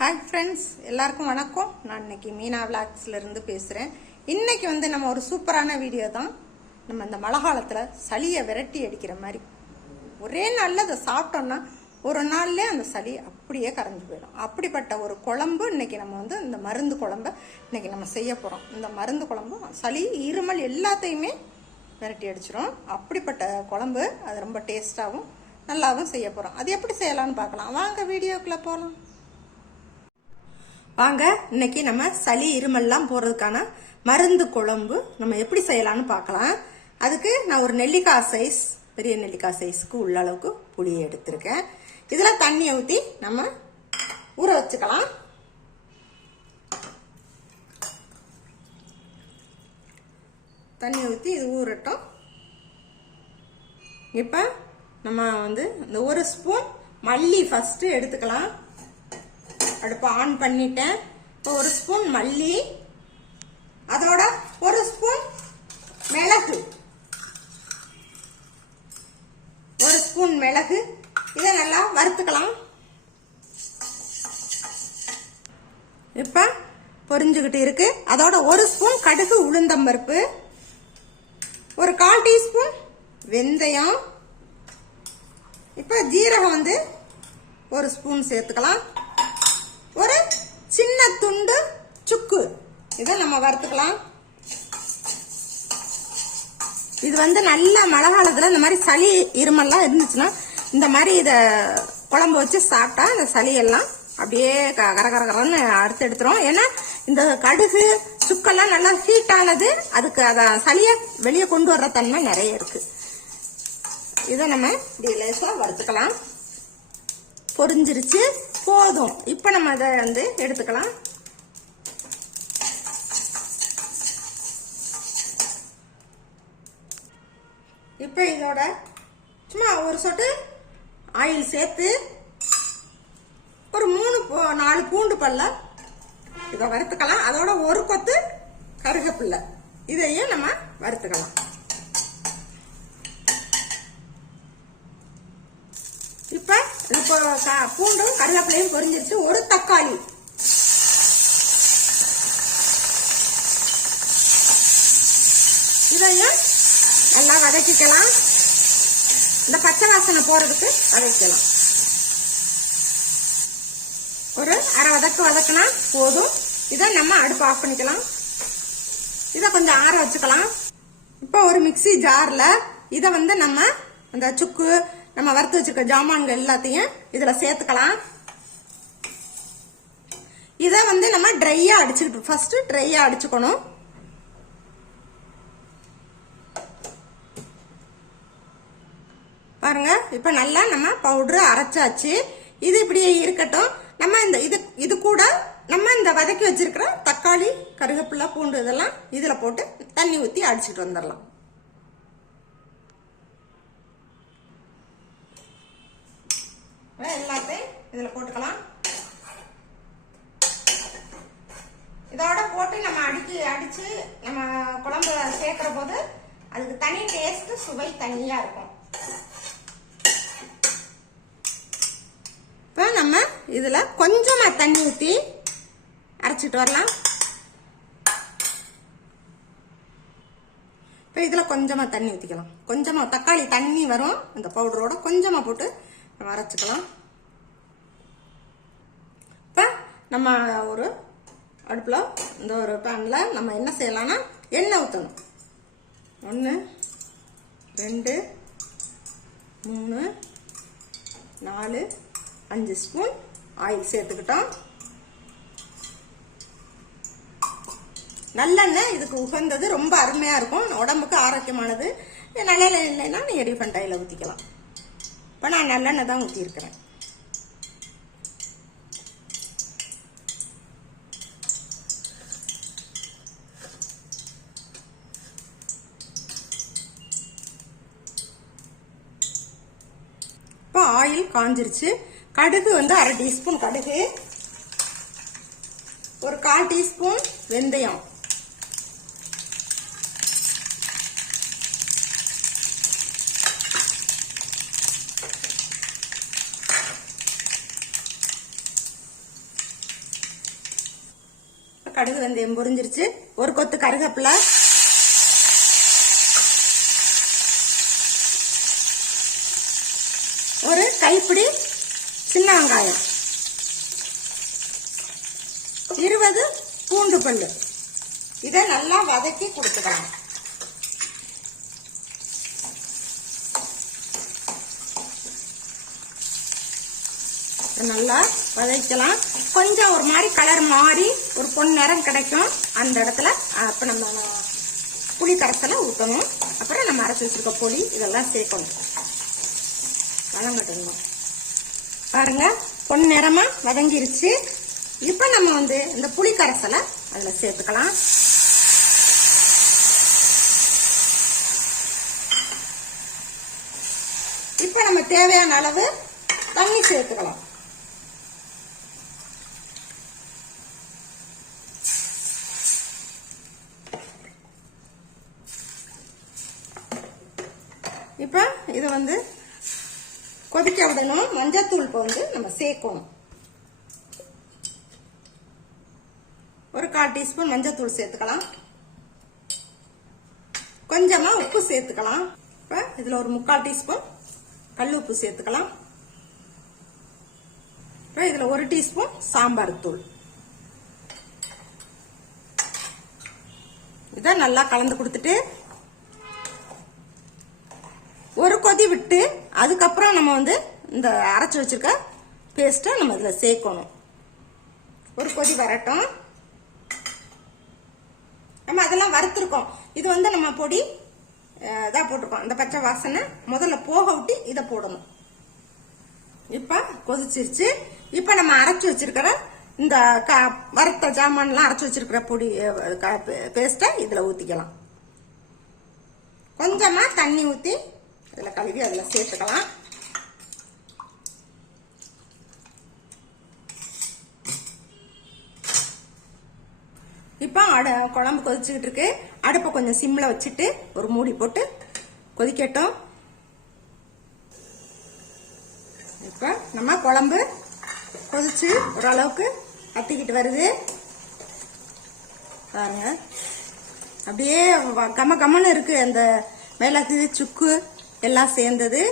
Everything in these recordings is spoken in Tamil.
ஹாய் ஃப்ரெண்ட்ஸ் எல்லாருக்கும் வணக்கம். நான் இன்னைக்கு மீனா விளாக்ஸ்ல இருந்து பேசுகிறேன் இன்னைக்கு வந்து நம்ம ஒரு சூப்பரான வீடியோ தான். நம்ம இந்த மழை காலத்தில் சளியை விரட்டி அடிக்கிற மாதிரி. ஒரே நாளில் அதை சாப்பிட்டோம்னா ஒரு நாள்லயே அந்த சளி அப்படியே கரைஞ்சு போயிடும். அப்படிப்பட்ட ஒரு குழம்பு இன்னைக்கு நம்ம வந்து இந்த மருந்து குழம்ப இன்னைக்கு நம்ம செய்ய போகிறோம் இந்த மருந்து குழம்பு சளி இருமல் எல்லாத்தையுமே விரட்டி அடிச்சிடும் அப்படிப்பட்ட குழம்பு அது ரொம்ப டேஸ்ட்டாகவும் நல்லாவும் செய்ய போகிறோம் அது எப்படி செய்யலாம்னு பார்க்கலாம். வாங்க வீடியோக்குள்ளே போகலாம் வாங்க இன்னைக்கு நம்ம சளி இருமல்லாம் போறதுக்கான மருந்து குழம்பு நம்ம எப்படி செய்யலாம்னு பார்க்கலாம். அதுக்கு நான் ஒரு நெல்லிக்காய் சைஸ் பெரிய நெல்லிக்காய் சைஸ்க்கு உள்ள அளவுக்கு புளியை எடுத்திருக்கேன். இதில் தண்ணியை ஊற்றி நம்ம ஊற வச்சுக்கலாம். தண்ணி ஊற்றி இது ஊறட்டும். இப்போ நம்ம வந்து இந்த ஒரு ஸ்பூன் மல்லி ஃபஸ்ட்டு எடுத்துக்கலாம். அடுப்பை ஆன் பண்ணிட்டேன். இப்போ ஒரு ஸ்பூன் மல்லி அதோட ஒரு ஸ்பூன் மிளகு. ஒரு ஸ்பூன் மிளகு. இதை நல்லா வறுத்துக்கலாம். இப்போ பொரிஞ்சுக்கிட்டு இருக்கு. அதோட ஒரு ஸ்பூன் கடுகு உளுந்தம்பருப்பு ஒரு கால் டீஸ்பூன் வெந்தயம். இப்போ ஜீரகம் வந்து ஒரு ஸ்பூன் சேர்த்துக்கலாம். ஒரு சின்ன துண்டு சுக்கு. இதை நம்ம வறுத்துக்கலாம். இது வந்து நல்ல மழை காலத்தில் இந்த மாதிரி சளி இருமல்லாம் இருந்துச்சுன்னா இந்த மாதிரி இதை குழம்பு வச்சு சாப்பிட்டா இந்த சளியெல்லாம் அப்படியே க- கர கர கரன்னு அறுத்து எடுத்துரும். ஏன்னா இந்த கடுகு சுக்கெல்லாம் நல்லா ஹீட் ஆனது அதுக்கு அதை சளியை வெளியே கொண்டு வர்ற தன்மை நிறைய இருக்கு. இதை நம்ம இப்படி லேசாக வறுத்துக்கலாம். பொரிஞ்சிருச்சு. போதும். இப்போ நம்ம அதை வந்து எடுத்துக்கலாம். இப்போ இதோட சும்மா ஒரு சொட்டு ஆயில் சேர்த்து ஒரு மூணு நாலு பூண்டு பல்ல இதை வறுத்துக்கலாம். அதோட ஒரு கொத்து கருகப்பில்லை. இதையும் நம்ம வறுத்துக்கலாம் இப்ப இப்போ க- பூண்டும் கருவேப்பிலையும் பொரிஞ்சிருச்சு. ஒரு தக்காளி. இதையும் நல்லா வதக்கிக்கலாம். இந்த பச்சை வாசனை போறதுக்கு வதக்கலாம். ஒரு அரை வதக்கு வதக்குனா போதும். இதை நம்ம அடுப்பு ஆஃப் பண்ணிக்கலாம். இதை கொஞ்சம் ஆற வச்சுக்கலாம். இப்போ ஒரு மிக்ஸி ஜார்ல இதை வந்து நம்ம அந்த சுக்கு நம்ம வறுத்து வச்சிருக்க ஜாமான்கள் எல்லாத்தையும் இதுல சேர்த்துக்கலாம். இதை வந்து நம்ம ட்ரையா அடிச்சுக்கிட்டு ஃபர்ஸ்ட் ட்ரையா அடிச்சுக்கணும். பாருங்க இப்ப நல்லா நம்ம பவுடர் அரைச்சாச்சு. இது இப்படியே இருக்கட்டும். நம்ம இந்த இது இது கூட நம்ம இந்த வதக்கி வச்சிருக்கிற தக்காளி கருவேப்பிலை பூண்டு இதெல்லாம் இதுல போட்டு தண்ணி ஊத்தி அடிச்சுட்டு வந்துடலாம் எல்லாத்தையும் இதில் போட்டுக்கலாம். இதோட போட்டு நம்ம அடிக்கி அடித்து நம்ம குழம்பு சேர்க்குற போது அதுக்கு தனி டேஸ்ட்டு சுவை தனியாக இருக்கும். இப்போ நம்ம இதில் கொஞ்சமாக தண்ணி ஊற்றி அரைச்சிட்டு வரலாம். இப்போ இதில் கொஞ்சமாக தண்ணி ஊற்றிக்கலாம் கொஞ்சமாக தக்காளி தண்ணி வரும். அந்த பவுடரோட கொஞ்சமாக போட்டு நம்ம அரைச்சிக்கலாம் இப்போ நம்ம ஒரு அடுப்பில் இந்த ஒரு பேனில் நம்ம என்ன செய்யலாம்னா எண்ணெய் ஊற்றணும் ஒன்று ரெண்டு மூணு நாலு அஞ்சு ஸ்பூன் ஆயில் சேர்த்துக்கிட்டோம். நல்லெண்ணெய் இதுக்கு உகந்தது ரொம்ப அருமையாக இருக்கும். உடம்புக்கு ஆரோக்கியமானது. நல்லெண்ணெய் இல்லைன்னா நீங்கள் ரீஃபண்ட் ஆயில் ஊற்றிக்கலாம் இப்போ நான் நல்லெண்ணெய் தான் ஊற்றிருக்கிறேன் இப்போ ஆயில் காஞ்சிருச்சு. கடுகு வந்து அரை டீஸ்பூன் கடுகு. ஒரு கால் டீஸ்பூன் வெந்தயம். கடுகு வெந்தயம் பொரிஞ்சிருச்சு. ஒரு கொத்து கருகப்பில. ஒரு கைப்பிடி சின்ன வெங்காயம். இருபது பூண்டு பல்லு. இதை நல்லா வதக்கி கொடுத்துக்கலாம். நல்லா வதக்கலாம். கொஞ்சம் ஒரு மாதிரி கலர் மாறி ஒரு பொன் நிறம் கிடைக்கும். அந்த இடத்துல அப்போ நம்ம புளி கரைசலை ஊற்றணும் அப்புறம் நம்ம அரைச்சி வச்சுருக்க பொடி இதெல்லாம் சேர்க்கணும். வதங்கட்டணும் பாருங்க பொன் நேரமாக வதங்கிருச்சு. இப்போ நம்ம வந்து இந்த புளி கரைசலை அதில் சேர்த்துக்கலாம். இப்போ நம்ம தேவையான அளவு தண்ணி சேர்த்துக்கலாம். இப்போ இதை வந்து கொதிக்க விடணும். மஞ்சத்தூள் இப்போ வந்து நம்ம சேர்க்கணும். ஒரு கால் டீஸ்பூன் மஞ்சத்தூள் சேர்த்துக்கலாம். கொஞ்சமாக உப்பு சேர்த்துக்கலாம். இப்போ இதில் ஒரு முக்கால் டீஸ்பூன் கல் உப்பு சேர்த்துக்கலாம். இப்போ இதில் ஒரு டீஸ்பூன் சாம்பார் தூள். இதை நல்லா கலந்து கொடுத்துட்டு ஒரு கொதி விட்டு அதுக்கப்புறம் நம்ம வந்து இந்த அரைச்சி வச்சிருக்க பேஸ்ட்டை நம்ம இதில் சேர்க்கணும். ஒரு கொதி வரட்டும். நம்ம அதெல்லாம் வறுத்துருக்கோம். இது வந்து நம்ம பொடி இதாக போட்டிருக்கோம். இந்த பச்சை வாசனை முதல்ல போக விட்டு இதை போடணும். இப்போ கொதிச்சிருச்சு. இப்போ நம்ம அரைச்சி வச்சிருக்கிற இந்த க வறுத்த ஜாமான்லாம் அரைச்சி வச்சிருக்கிற பொடி பேஸ்ட்டை இதில் ஊற்றிக்கலாம் கொஞ்சமாக தண்ணி ஊற்றி இதில் கழுவி அதில் சேர்த்துக்கலாம். இப்போ அட குழம்பு கொதிச்சுக்கிட்டு இருக்கு. அடுப்பை கொஞ்சம் சிம்மில் வச்சுட்டு ஒரு மூடி போட்டு கொதிக்கட்டும். இப்போ நம்ம குழம்பு கொதிச்சு ஓரளவுக்கு கத்திக்கிட்டு வருது. பாருங்க. அப்படியே கம கமன்னு இருக்கு அந்த மிளகு சுக்கு. எல்லாம் சேர்ந்தது.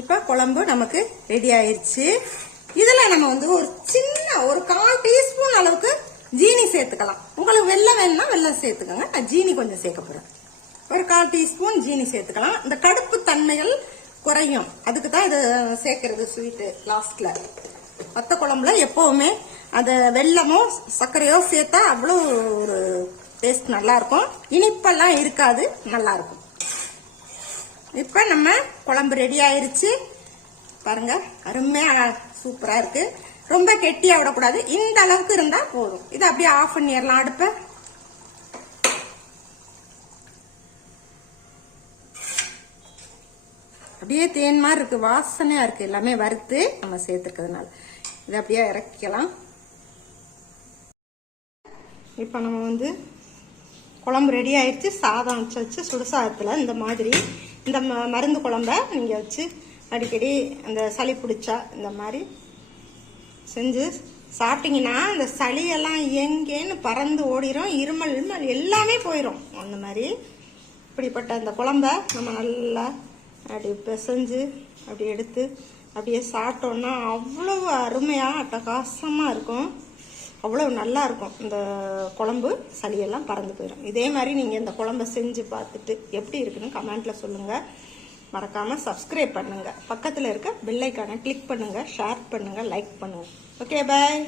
இப்போ குழம்பு நமக்கு ரெடி ஆயிடுச்சு இதில் நம்ம வந்து ஒரு சின்ன ஒரு கால் டீஸ்பூன் அளவுக்கு ஜீனி சேர்த்துக்கலாம். உங்களுக்கு வெள்ளம் வேணும்னா வெள்ளம் சேர்த்துக்கோங்க. நான் ஜீனி கொஞ்சம் சேர்க்க போகிறேன் ஒரு கால் டீஸ்பூன் ஜீனி சேர்த்துக்கலாம். இந்த கடுப்பு தன்மைகள் குறையும். அதுக்கு தான் இது சேர்க்கறது ஸ்வீட்டு லாஸ்ட்டில் மற்ற குழம்புல எப்போவுமே அதை வெல்லமோ சர்க்கரையோ சேர்த்தா அவ்வளோ ஒரு டேஸ்ட் நல்லாயிருக்கும் இனிப்பெல்லாம் இருக்காது நல்லா இருக்கும். இப்போ நம்ம குழம்பு ரெடி ஆயிருச்சு. பாருங்க அருமையா சூப்பரா இருக்கு. ரொம்ப கெட்டியா விடக்கூடாது. இந்த அளவுக்கு இருந்தா போதும். இதை அப்படியே ஆஃப் பண்ணிடலாம் அடுப்பை. அப்படியே தேன் மாதிரி இருக்கு. வாசனையா இருக்கு. எல்லாமே வறுத்து நம்ம சேர்த்துருக்கிறதுனால. இதை அப்படியே இறக்கிக்கலாம். இப்போ நம்ம வந்து குழம்பு ரெடி ஆயிடுச்சு சாதம் வச்சு வச்சு சுடுசாதத்தில் இந்த மாதிரி இந்த ம- மருந்து குழம்ப நீங்கள் வச்சு அடிக்கடி அந்த சளி பிடிச்சா இந்த மாதிரி செஞ்சு சாப்பிட்டீங்கன்னா அந்த சளியெல்லாம் எங்கேன்னு பறந்து ஓடிடும் இருமல் இருமல் எல்லாமே போயிடும் அந்த மாதிரி இப்படிப்பட்ட அந்த குழம்ப நம்ம நல்லா அப்படி பிசைஞ்சு அப்படி எடுத்து அப்படியே சாப்பிட்டோன்னா அவ்வளவு அருமையாக அட்டகாசமாக இருக்கும். அவ்வளவு நல்லா இருக்கும். இந்த குழம்பு சளியெல்லாம் பறந்து போயிடும் இதே மாதிரி நீங்கள் இந்த குழம்ப செஞ்சு பார்த்துட்டு எப்படி இருக்குன்னு கமெண்ட்டில் சொல்லுங்கள் மறக்காமல் சப்ஸ்கிரைப் பண்ணுங்கள் பக்கத்தில் இருக்க பெல்லைக்கான கிளிக் பண்ணுங்கள் ஷேர் பண்ணுங்கள் லைக் பண்ணுங்கள் ஓகே பாய்